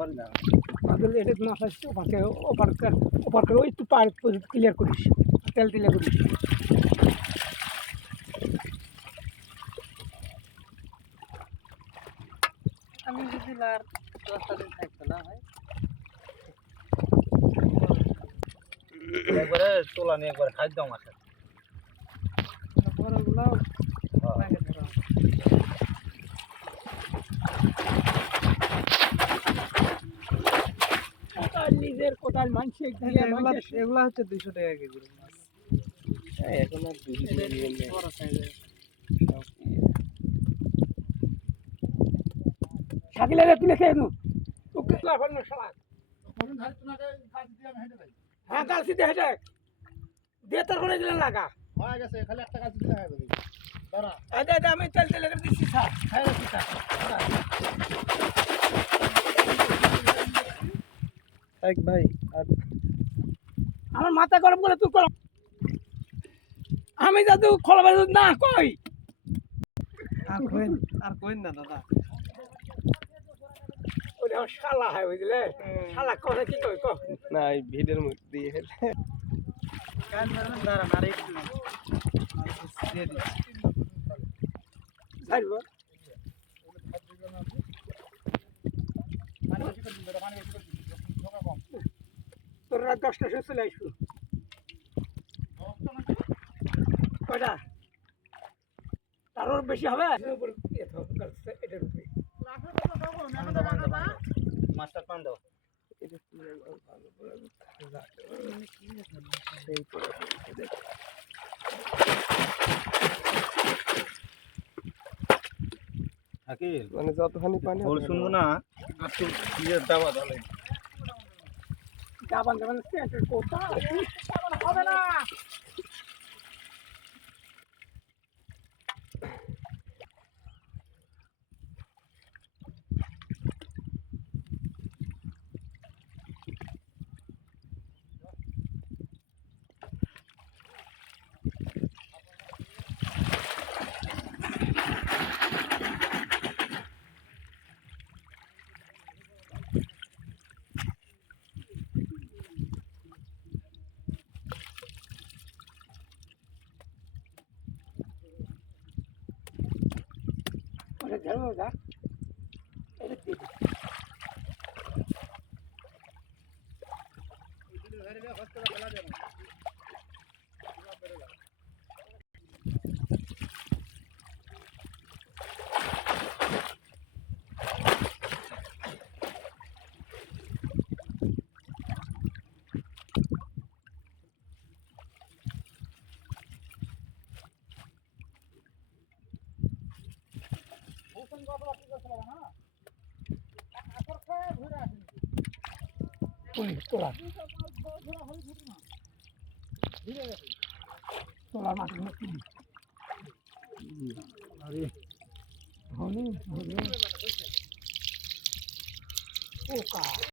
ধরে না। তাহলে এটা মাছ আসছে ওপারকে ওপার কর ওপার করে ওই একটু পার ক্লিয়ার করিস তেল ক্লিয়ার করিস। আমি যদি আর দশটা দিন থাকতো না ভাই। একবারে তোলা নিয়ে একবারে খাদ্য মাছের বড়গুলো হ্যাঁ। লাগে ধরো নিজের কোথায় মানসে দিয়ে এগুলা এগুলা হচ্ছে দুইশো টাকা কেজি মাছ। এখন আর তুলে খেয়ে নু। তোকে হ্যাঁ গাল সিধে হেঁটে। দিয়ে তার করে দিলেন লাগা। হয়ে গেছে খালি একটা কাজ দিলে হয়ে যাবে দাঁড়া। আমি তেল তেলে দিচ্ছি স্যার। হ্যাঁ স্যার। এক ভাই আর আমার মাথা গরম করে তুই কর। আমি যাতে খোলা বাজু না কই আর কইন আর কইন না দাদা। শালা হয় বুঝলে? শালা করে কি কই কো? না এই ভিড়ের মধ্যে দিয়ে কান ধরেন দাঁড়ান আর একটু তোর রাত দশটা সময় চলে আসব। কয়টা? তারও বেশি হবে? এটার উপর পান দাও। মানে যতখানি পানি শুনব না। একটু ইয়ে তাহলে জাবান জাবান স্ট্যান্ডার্ড কোটা হবে ওরে ধরো যা এটা কি পুলিশ তোলা তোলা মাটি পুলিশ আরে হনি হনি পোকা।